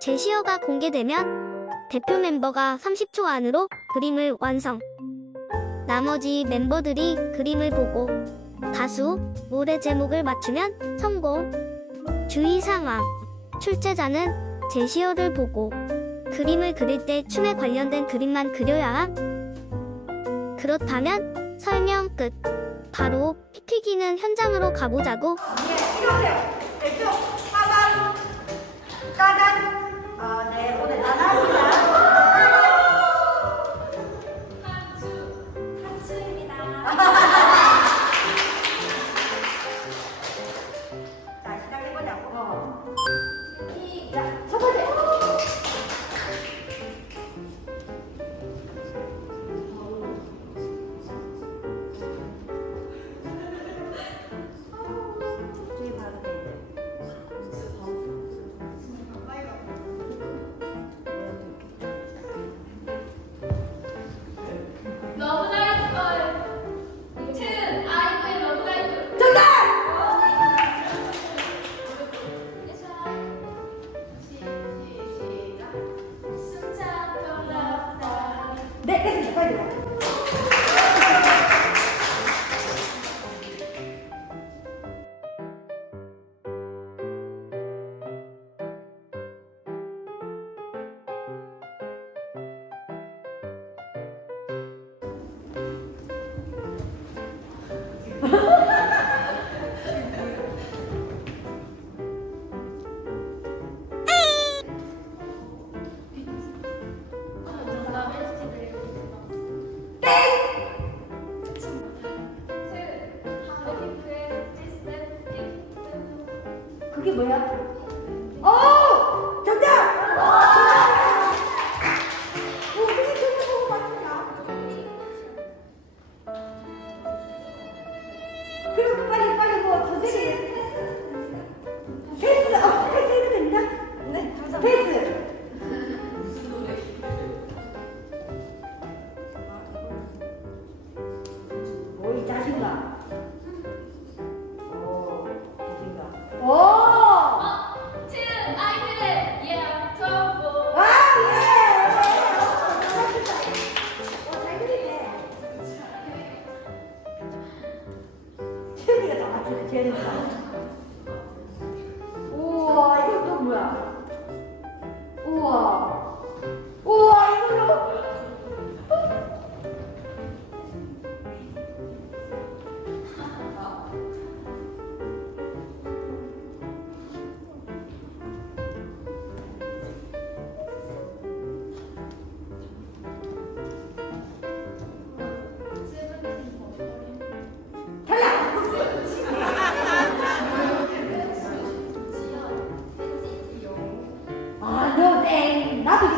제시어가 공개되면 대표 멤버가 30초 안으로 그림을 완성. 나머지 멤버들이 그림을 보고 가수, 노래 제목을 맞추면 성공. 주의사항. 출제자는 제시어를 보고 그림을 그릴 때 춤에 관련된 그림만 그려야 함. 그렇다면 설명 끝. 바로 피 튀기는 현장으로 가보자고. 네, 쭉. 빠밤. 짜잔. 어, 네, 오늘 나나입니다. 자, 시작해보자고. 자, 첫 네, 됐 그게 뭐야? 오! 정답! 보고 맞추냐? 그럼 빨리 빨리 뭐 선생님 땡. 나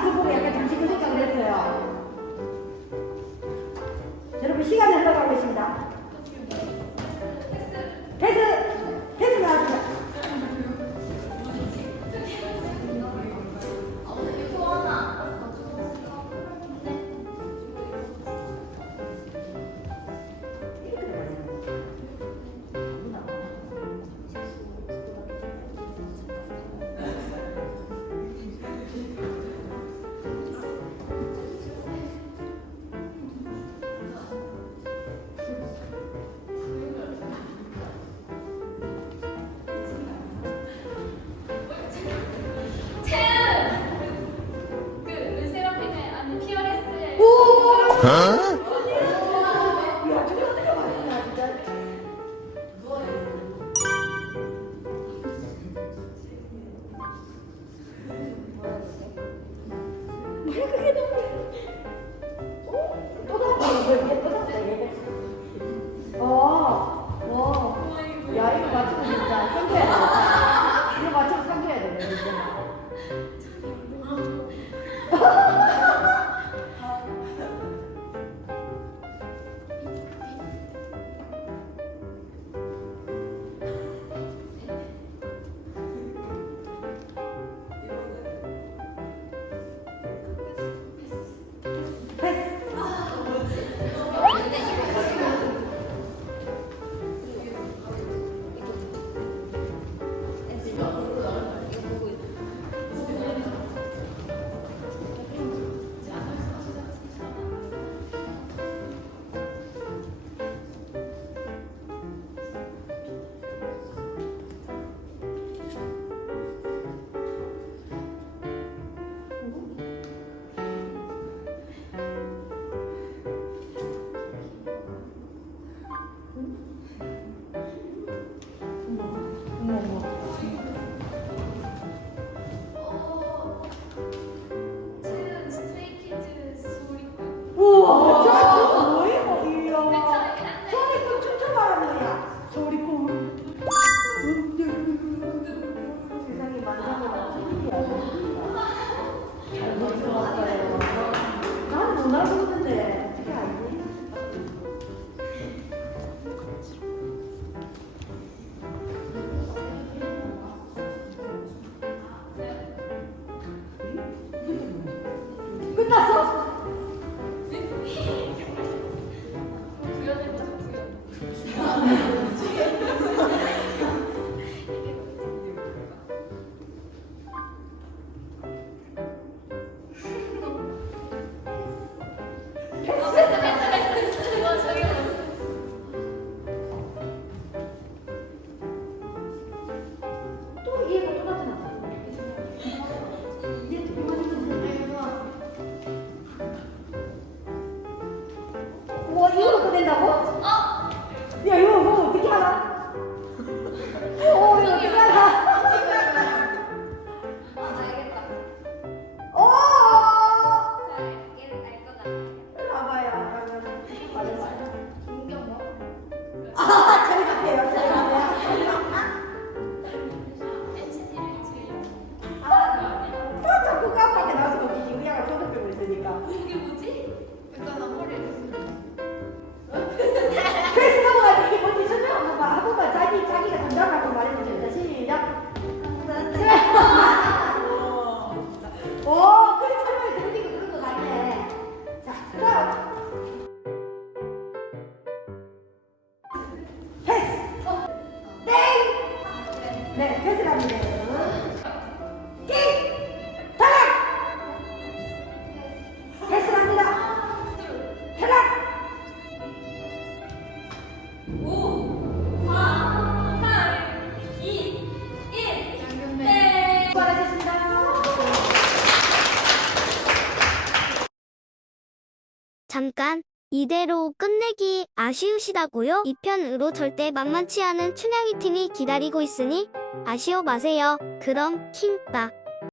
이걸로 끝낸다고? 어? 야 이거 뭐 어떻게 알아? 오 이거 어떻게 알아? 아 거다. 봐봐요. 그러면 맞아요. 김경 뭐? 아 네, 패스랍니다. 띵. 탈락. 패스랍니다. 탈락. 5, 4, 3, 2, 1. 네. 수고하셨습니다. 잠깐. 이대로 끝내기 아쉬우시다고요? 2편으로 절대 만만치 않은 춘향이 팀이 기다리고 있으니 아쉬워 마세요. 그럼 킹따